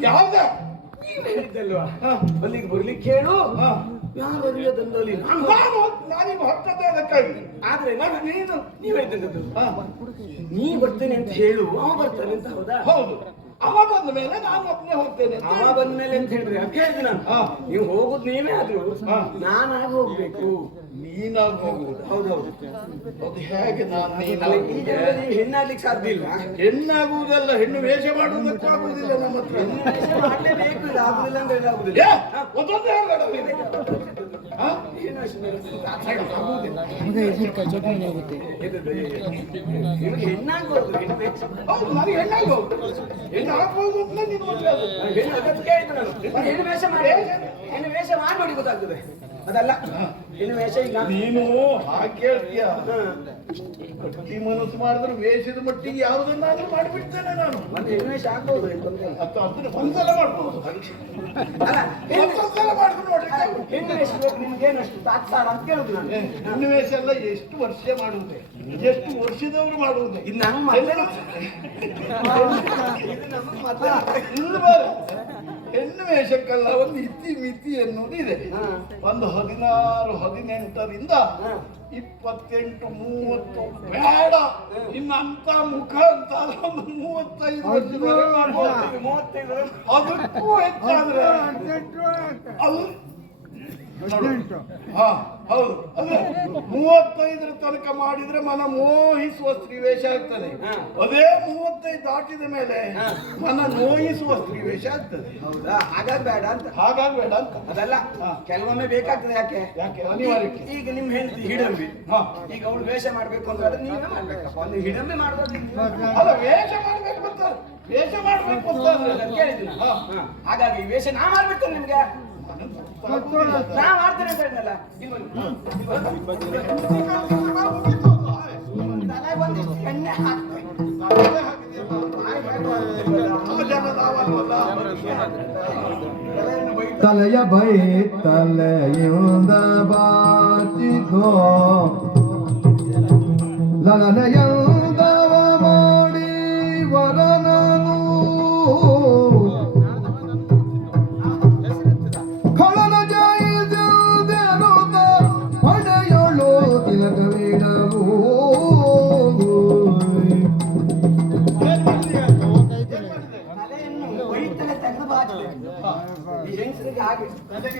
ಯಾವ್ದ? ಹೇಳಿದ್ದಲ್ವಾ? ಹಾ. ಅಲ್ಲಿಗೆ ಬರ್ಲಿಕ್ಕೆ ಹೇಳು ಹಾ. ನಾನು ಅರಿಯದಂದಲ್ಲಿ ನಾನು ನಾನು ನಾನೀಗ ಹೊರಟದ್ದೆ ಅದಕ್ಕಾಗಿ. ಆದ್ರೆ ನಾನು ನೀನು ನೀವ್ ಹೇಳ್ತಿದ್ದದ್ದು. ನೀ ಬರ್ತೀನಿ ಅಂತ ಹೇಳು ಅವ ಬರ್ತಾನೆ ಅಂತ ಹೌದಾ? ಹೌದು. ಅವ ಬಂದ ಮೇಲೆ ನಾನು ಒಬ್ಬನೇ ಹೋಗ್ತೇನೆ. ಅವ ಬಂದ ಮೇಲೆ ಅಂತ ಹೇಳಿದ್ರೆ ಅದ್ ಹೇಳಿದೆ ನಾನು. ನೀವು ಹೋಗುದು ನೀವೇ ಆದ್ರು ನಾನಾಗ ಹೋಗ್ಬೇಕು. ನೀನಾಗ ಹೋಗುದು. ಹೌದೌದು ಅದು ಹೇಗೆ ನಾನು ನೀನಾಗಿ ಈ ನೀವು ಹೆಣ್ಣಾಗ್ಲಿಕ್ಕೆ ಸಾಧ್ಯ ಇಲ್ಲ. ಹೆಣ್ಣಾಗುವುದಲ್ಲ ಹೆಣ್ಣು ವೇಷ ಮಾಡುವುದಕ್ಕೂ ಆಗುವುದಿಲ್ಲ ನಮ್ಮ ಹತ್ರ. ಮಾಡ್ಲೇಬೇಕು. ಇದು ಆಗುದಿಲ್ಲ ಅಂತ ಹೇಳಿ ಆಗುದಿಲ್ಲ. ಏ, ಒಂದೊಂದೇ ಹೇಳ್ಬೇಡ ನೀನು. ಹಾ? ಏನು ವೇಷ ಮಾಡೋದು? ಆಗುವುದಿಲ್ಲ. ನಿಮ್ಗೆ ಹೆಣ್ಣಾಗ್ಬಾರ್ದು ಹೆಣ್ಣು ವೇಷ ಮಾಡಿ ಹೆಣ್ಣು ವೇಷ ಮಾಡಿ ಗೊತ್ತಾಗ್ತದೆ ಅದಲ್ಲ ನೀನು ಪ್ರತಿ ಮನಸ್ಸು ಮಾಡಿದ್ರೆ ವೇಷದ ಮಟ್ಟಿಗೆ ಯಾವುದನ್ನಾದ್ರೂ ಮಾಡಿಬಿಡ್ತೇನೆ ನಾನು. ವೇಷ ಹತ್ತು ಅದನ್ನ ಒಂದ್ಸಲ ಮಾಡ್ಬೋದು ಮಾಡಿದ್ರು ನೋಡ್ರಿ ಬೇಕು ನಿಮ್ಗೇನು ಅಷ್ಟು ತಾತ್ಸಾರ ಅಂತ ಕೇಳುದು ನಾನು. ಹೆಣ್ಣು ವೇಷ ಎಲ್ಲ ಎಷ್ಟು ವರ್ಷ ಮಾಡುವುದೇ? ಎಷ್ಟು ವರ್ಷದವರು ಮಾಡುವುದೇ? ಇದು ನಮ್ಮ ಮೊದಲೇ ಹೆಣ್ಣು ವೇಷಕ್ಕೆಲ್ಲ ಒಂದು ಇತಿ ಮಿತಿ ಎನ್ನುವುದು ಇದೆ. ಒಂದು ಹದಿನಾರು ಹದಿನೆಂಟರಿಂದ. ಇಪ್ಪತ್ತೆಂಟು ಮೂವತ್ತು ಬೇಡ ನಿಮ್ಮ ಅಂತ ಮುಖ ಅಂತ ಒಂದು ಮೂವತ್ತೈದು ವರ್ಷ. ಅದಕ್ಕೂ ಹೆಚ್ಚಾದ್ರೆ ಅದು ನೋಡು. ಹಾ ಹೌದು. ಅದೇ ಮೂವತ್ತೈದರ ತನಕ ಮಾಡಿದ್ರೆ ಮನ ಮೋಹಿಸುವ ಸ್ತ್ರೀವೇಶ ಆಗ್ತದೆ. ಹಾ. ಅದೇ ಮೂವತ್ತೈದು ದಾಟಿದ ಮೇಲೆ ಹಾ. ಮನ ನೋಯಿಸುವ ಸ್ತ್ರೀವೇಶ ಆಗ್ತದೆ. ಹೌದಾ? ಹಾಗಾಗ್ಬೇಡ ಅಂತ. ಹಾಗಾಗ್ಬೇಡ ಅಂತ. ಅದಲ್ಲ ಕೆಲವೊಮ್ಮೆ ಬೇಕಾಗ್ತದೆ ಯಾಕೆ? ಯಾಕೆ? ಅನಿವಾರ್ಯಕ್ಕೆ. ಈಗ ನಿಮ್ ಹೆಂಡತಿ ಹಿಡಂಬಿ. ಹಾ. ಈಗ ಅವಳು ವೇಷ ಮಾಡ್ಬೇಕು ಅಂದ್ರೆ ನೀವೇ ಮಾಡ್ಬೇಕಪ್ಪ. ಒಂದು ಹಿಡಂಬಿ ಮಾಡ್ಬೋದು ಅಲ್ಲ ವೇಷ ಮಾಡ್ಬೇಕು ಅಂತ. ವೇಷ ಮಾಡ್ಬೇಕು ಅಂತ. ಅಂದ್ರೆ ಕೇಳಿದ್ದೀನಿ ಹಾ. ಹಾಗಾಗಿ ವೇಷ ನಾ ಮಾಡ್ಬಿಡ್ತೇನೆ ನಿಮ್ಗೆ. ನನಗೆ ಗೊತ್ತಾಗುವುದಿಲ್ಲ ಅದು. ನಾ ಮಾಡ್ತೇನೆ ಅಂತ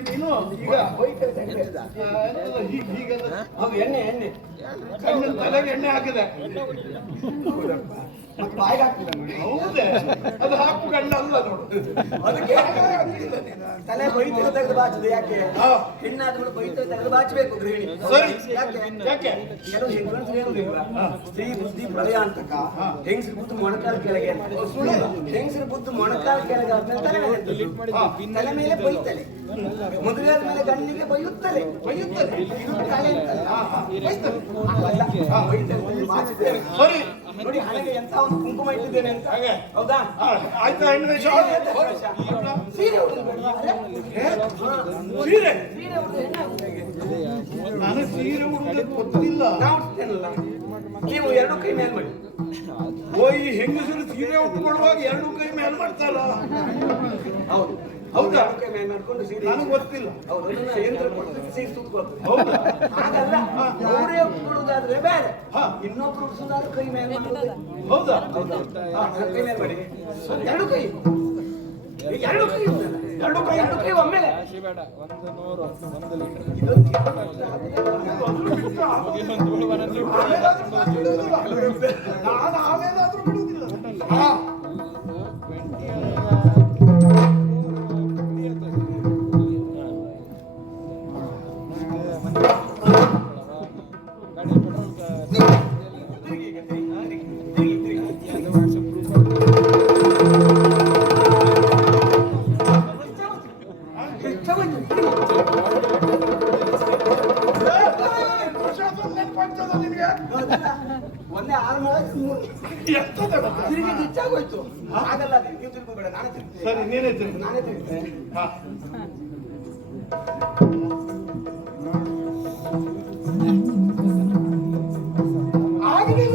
ನೀನು ಈಗ ಹೀಗೆಲ್ಲ ಹೌದು ಎಣ್ಣೆ ಎಣ್ಣೆ. ಕಣ್ಣಿನ ತಲೆಗೆ ಎಣ್ಣೆ ಹಾಕಿದೆ. ಮತ್ತೆ ಬಾಯಿಗೆ ಹಾಕಿಲ್ಲ ನೋಡಿ. ಹೌದೇ? ಅದು ಹಾಕು ಗಂಡಲ್ಲ ನೋಡು. ಅದಕ್ಕೆ ತಲೆ ಬೈತಲೆ ತೆಗೆದು ಬಾಚದು ಯಾಕೆ. ಹೆಣ್ಣಾದ್ಮೇಲೆ ಬೈತಲೆ ತೆಗೆದು ಬಾಚಬೇಕು ಗೃಹಿಣಿ. ಸರಿ. ಯಾಕೆ? ಯಾಕೆ? ಕೆಲವು ಹೆಂಗಸರು ಹೇಳುದಿಲ್ಲ ಸ್ತ್ರೀ ಬುದ್ಧಿ ಪ್ರಳಯ ಅಂತಕ ಹೆಂಗಸರ ಬುದ್ಧಿ ಮೊಣಕಾಲ ಕೆಳಗೆ ಅಂತ. ಹೆಂಗಸರ ಬುದ್ಧಿ ಮೊಣಕಾಲ ಕೆಳಗೆ ಆದ್ಮೇಲೆ ತಲೆ. ತಲೆ ಮೇಲೆ ಬೈತಲೆ. ಮದುವೆ ಆದ್ಮೇಲೆ ಗಂಡಿಗೆ ಬೈಯುತ್ತಲೆ. ಬೈಯುತ್ತಲೆ. ಇದು ತಲೆ ಅಂತಲ್ಲ. ಬೈತಲೆ. ಸರಿ. ನೋಡಿ ಹಣೆಗೆ ಎಂತ ಒಂದು ಕುಂಕುಮ ಇಟ್ಟಿದ್ದೇನೆ ಅಂತ. ಹಾಗೆ. ಹೌದಾ? ಆಯ್ತು ಹೆಣ್ಣು ವೇಷ ಸೀರೆ? ಸೀರೆ ನನಗೆ ಸೀರೆ ಉಡುವುದಕ್ಕೆ ಗೊತ್ತಿಲ್ಲ. ನಾವು ನೀವು ಎರಡು ಕೈ ಮೇಲೆ ಮಾಡಿ. ಓ ಈ ಹೆಂಗಸರು ಸೀರೆ ಉಟ್ಕೊಳ್ಳುವಾಗ ಎರಡು ಕೈ ಮೇಲೆ ಮಾಡ್ತಾರ ಹೌದು. ಹೌದಾ? ಮಾಡ್ಕೊಂಡು ಸೀರೆ ನನಗೆ ಗೊತ್ತಿಲ್ಲ. ಹಾಗಲ್ಲ ಅವರೇ ಉಟ್ಕೊಳ್ಳೋದಾದ್ರೆ ಬೇರೆ. ಹಾ. ಇನ್ನೊಬ್ರು ಉಡ್ಸೋದಾದ್ರೆ ಕೈ ಮೇಲೆ ಮಾಡೋದು ಹೌದಾ? ಹಾ, ಕೈ ಮೇಲೆ ಮಾಡಿ. ಎರಡು ಕೈ. ಎರಡು ಕೈ ಎರಡು ಕೈ ಎರಡು ಕೈ ಒಮ್ಮೆಲೆ. ಇದೊಂದು ಆಮೇಲಾದ್ರೂ ನಾನು ಬಿಡುವುದಿಲ್ಲ. ನಾನು ಆಮೇಲಾದ್ರೂ ಬಿಡುವುದಿಲ್ಲ ಒಂದೇ ಆರು ಮಾಡಕ್ಕೆ ಮೂರು. ತಿರುಗಿ ಹೆಚ್ಚಾಗೋಯ್ತು ಆಗಲ್ಲ ನೀವು ತಿರುಗಬೇಡ ನಾನೇ ಸರಿ ನೀನೇ ತಿರುಗು. ನಾನೇ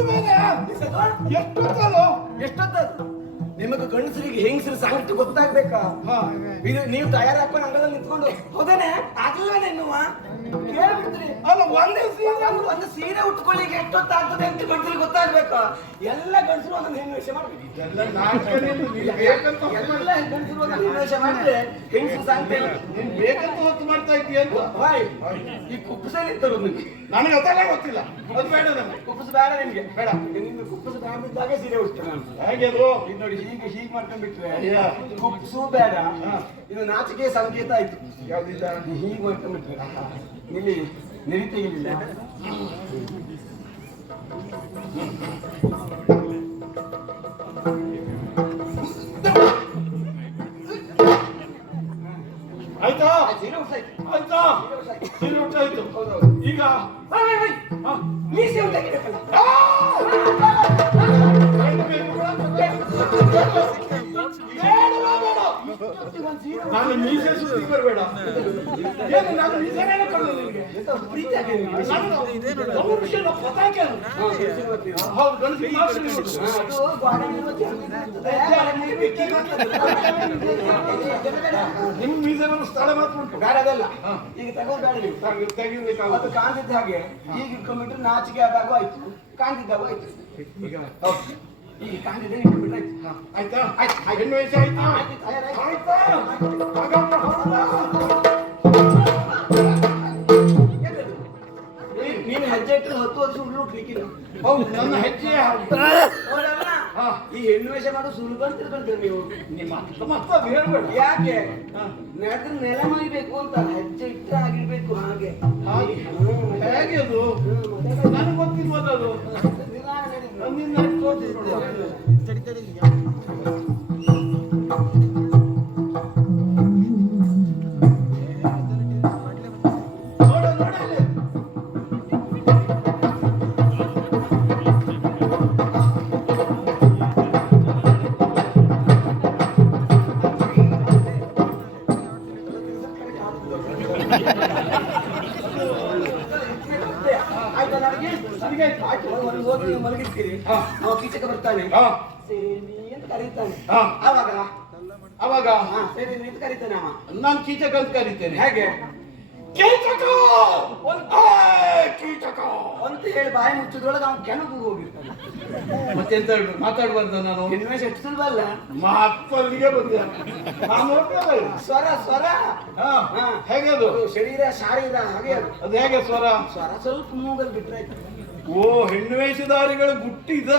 ಮೇಲೆ ಎಷ್ಟೊತ್ತಲ್ಲೋ ಎಷ್ಟೊತ್ತದು ನಿಮಗೆ ಗಂಡಸರಿಗೆ ಹೆಂಗಸರು ಸಾಹಿತ್ಯ ಗೊತ್ತಾಗ್ಬೇಕಾ? ಇದು ನೀವು ತಯಾರಾಕೊಂಡು ಅಂಗಳದಲ್ಲಿ ನಿಂತ್ಕೊಂಡು ಹೋದೇನೆ? ಆಗ್ಲಿಲ್ಲ ಇನ್ನುವ? ಕೇಳ್ಬಿಡ್ತೀರಿ. ಅಲ್ಲ ಒಂದೇ ಸೀರೆ ಒಂದು ಸೀರೆ ಉಟ್ಕೊಳ್ಳಿಕ್ಕೆ ಎಷ್ಟೊತ್ತಾಗ್ತದೆ ಅಂತ ಗಂಡಸರಿಗೆ ಗೊತ್ತಾಗ್ಬೇಕಾ? ಎಲ್ಲ ಗಂಡಸರು ಒಂದೊಂದು ಹೆಣ್ಣು ವೇಷ ಮಾಡ್ಬೇಕು. ಎಲ್ಲ ಗಂಡಸರು ಒಂದೊಂದು ಹೆಣ್ಣು ವೇಷ ಮಾಡಿದ್ರೆ ಹೆಂಗಸರು ಸಾಕ್ತೇವೆ ನೀನ್ ಬೇಕಂತ ಹೊತ್ತು ಮಾಡ್ತಾ ಇದ್ದೀಯ ಅಂತ? ಹಾಯ್ ಈ ಕುಪ್ಪಸಲ್ಲಿ ತರೋದು ನಿಮ್ಗೆ? ನನಗೆ ಅದೆಲ್ಲ ಗೊತ್ತಿಲ್ಲ. ಅದು ಬೇಡ ನನಗೆ. ಕುಪ್ಪಸ ಬೇಡ ನಿಮ್ಗೆ. ಬೇಡ. ನಿಮ್ಗೆ ಕುಪ್ಪಸ ಇದ್ದಾಗ ಸೀರೆ ಉಡ್ತೇನೆ ನಾನು ಹೇಗೆ ಅದು? ಇದು ನೋಡಿ ಹೀಗೆ ಹೀಗೆ ಮಾಡ್ಕೊಂಡ್ಬಿಟ್ರೆ ಅಯ್ಯ. ಕುಪ್ಸು ಬೇಡ. ಇದು ನಾಚಿಕೆ ಸಂಕೇತ ಆಯ್ತು. ಯಾವ್ದಿಲ್ಲ ಹೀಗೆ ಮಾಡ್ಕೊಂಡ್ಬಿಟ್ರೆ. ನಿಲ್ಲಿ ನಿರಿ ತೆಗಿಲಿಲ್ಲ ಆಯ್ತಾ ಆಯ್ತಾ ಸೀರೆ ಆಯ್ತು. ಈಗ. ಮೀಸೆ. ನಾನು ಮೀಸೆ ಸುದ್ದಿ ಬರಬೇಡ ಏನು ನಾನು ಮೀಸೆ ಆಗಿದೆ ನಿಮ್ಗೆ? ನಿಮ್ಮ ಮೀಸೆನ ಸ್ಥಳ ಮಾತ್ರ ಉಂಟು. ಬೇಡ ಅದಲ್ಲ. ಈಗ ತಗೋಬೇಡ ಬೇಡ ನೀವು. ಅದು ಕಾಣ್ತಿದ್ದ ಹಾಗೆ ಈಗ ಇಟ್ಕೊಂಡ್ಬಿಟ್ರೆ ನಾಚಿಕೆ ಆದಾಗ ಆಯ್ತು. ಕಾಣ್ತಿದ್ದಾಗ ಆಯ್ತು. ಈಗ. ಈಗ ಕಾಣ್ತಿದ್ದೆ ಇಟ್ಕೊಂಡ್ಬಿಟ್ರೆ ಆಯ್ತು. ಆಯ್ತಾ? ಆಯ್ತು. ಹೆಣ್ಣು ವಯಸ್ಸು ಆಯ್ತಾ? ಆಯ್ತು. ಆಯ್ತಾ ಹೌದು ನನ್ನ ಹೆಜ್ಜೆ. ಈ ಹೆಣ್ಣು ವೇಷ ಮಾಡೋ ಸುಲಭ ಅಂತ ತಿಳ್ಕೊಂತೀರಿ ನೀವು ನಿಮ್ಮ ಮತ್ತೆ ಹೇಳ್ಬೇಡ ಯಾಕೆ. ನಡೆದ್ರೆ ನೆಲ ಅಂತ ಹೆಜ್ಜೆ ಇಟ್ಟ ಆಗಿರ್ಬೇಕು ಹಾಗೆ. ಹಾಗೆ. ಅದು? ನನಗೆ ಗೊತ್ತಿರ್ಬೋದು ಅದು. ನಿನ್ನ ತೋರಿಸಿ ಹೋಗಿ ನೀವು ಮಲಗಿರ್ತೀರಿ. ಹಾ. ಅವ ಕೀಚಕ ಬರ್ತಾನೆ. ಸೇರಿ ಅಂತ ಕರೀತಾನೆ. ಆವಾಗ? ಅವಾಗ ಸೇರಿ ಅಂತ ಕರೀತಾನೆ ಅವ. ನಾನು ಕೀಚಕ ಅಂತ ಕರೀತೇನೆ. ಹೇಗೆ? ಕೀಚಕ! ಕೀಚಕ! ಅಂತ ಹೇಳಿ ಬಾಯಿ ಮುಚ್ಚಿದ್ರೊಳಗೆ ಅವನು ಕೆಳಗೆ ಹೋಗಿರ್ತಾನೆ. ಮತ್ತೆಂತ ಹೇಳ್ಬೇಕು? ಮಾತಾಡ್ಬಾರ್ದು ನಾನು. ಹೆಣ್ಮೇಶ ಎಷ್ಟು ಸುಲಭ ಅಲ್ಲ? ಮತ್ತಲ್ಲಿಗೆ ಬಂದೆ. ನಾನು ಸ್ವರ ಸ್ವರ. ಹೇಗೆ ಅದು? ಶರೀರ ಶಾರೀರ ಹಾಗೆ ಅದು. ಅದು ಹೇಗೆ ಸ್ವರ? ಸ್ವರ ಸ್ವಲ್ಪ ಮೂಗಲ್ ಬಿಟ್ರೆ ಓ ಹೆಣ್ಣು ವೇಷಧಾರಿಗಳು ಗುಟ್ಟಿದ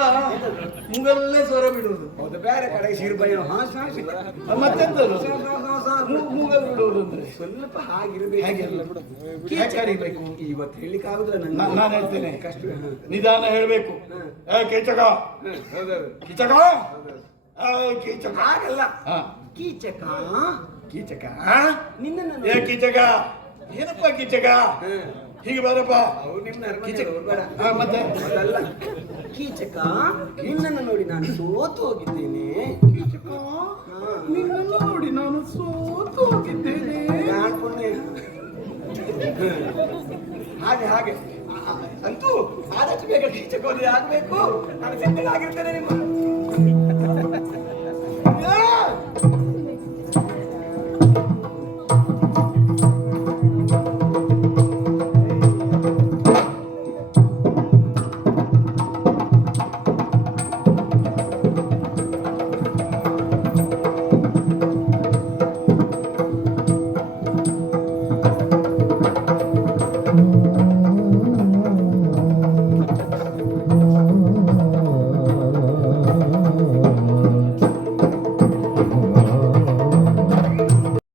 ಮುಗಲ್ಲೇ ಸ್ವರ ಬಿಡುವುದು ಹೌದು ಬೇರೆ ಕಡೆ ಶಿರ್ಬಯ್ಯ ಹಾಸ್ ಹಾಸ್ ಮತ್ತೆಂತದು ಸ- ಸ- ಸ- ಸ- ಮೂಗಲ್ ಬಿಡುವುದು ಅಂದ್ರೆ. ಸ್ವಲ್ಪ ಹಾಗಿರಬೇಕು. ಕರಿಬೇಕು? ಇವತ್ತು ಹೇಳಿಕ್ ಆಗುದಿಲ್ಲ ನಾ- ನಾನು ಹೇಳ್ತೇನೆ. ಕಷ್ಟ. ನಿಧಾನ ಹೇಳ್ಬೇಕು. ಕೀಚಕ. ಕೀಚಕ. ಕೀಚಕ. ಆಗಲ್ಲ ಕೀಚಕ. ಕೀಚಕ. ನಿನ್ನ ಕೀಚಕ. ಏನಪ್ಪ ಕೀಚಕ? ಹೀಗೆ ಬಾರಪ್ಪ. ಅವ್ರು ನಿಮ್ಮ ಕೀಚಕ. ಹಾ, ಮತ್ತೆ? ಅದಲ್ಲ ಕೀಚಕ ನಿನ್ನನ್ನು ನೋಡಿ ನಾನು ಸೋತು ಹೋಗಿದ್ದೇನೆ. ಕೀಚಕ ನಿನ್ನನ್ನು ನೋಡಿ ನಾನು ಸೋತು ಹೋಗಿದ್ದೇನೆ. ಅನ್ಕೊಂಡೆ ಹಾಗೆ ಹಾಗೆ. ಅಂತೂ ಆದಷ್ಟು ಬೇಗ ಕೀಚಕ ಹೋದ್ರೆ ಆಗ್ಬೇಕು. ನಾನು ಸಿದ್ಧನಾಗಿರ್ತೇನೆ ನಿಮ್ಮ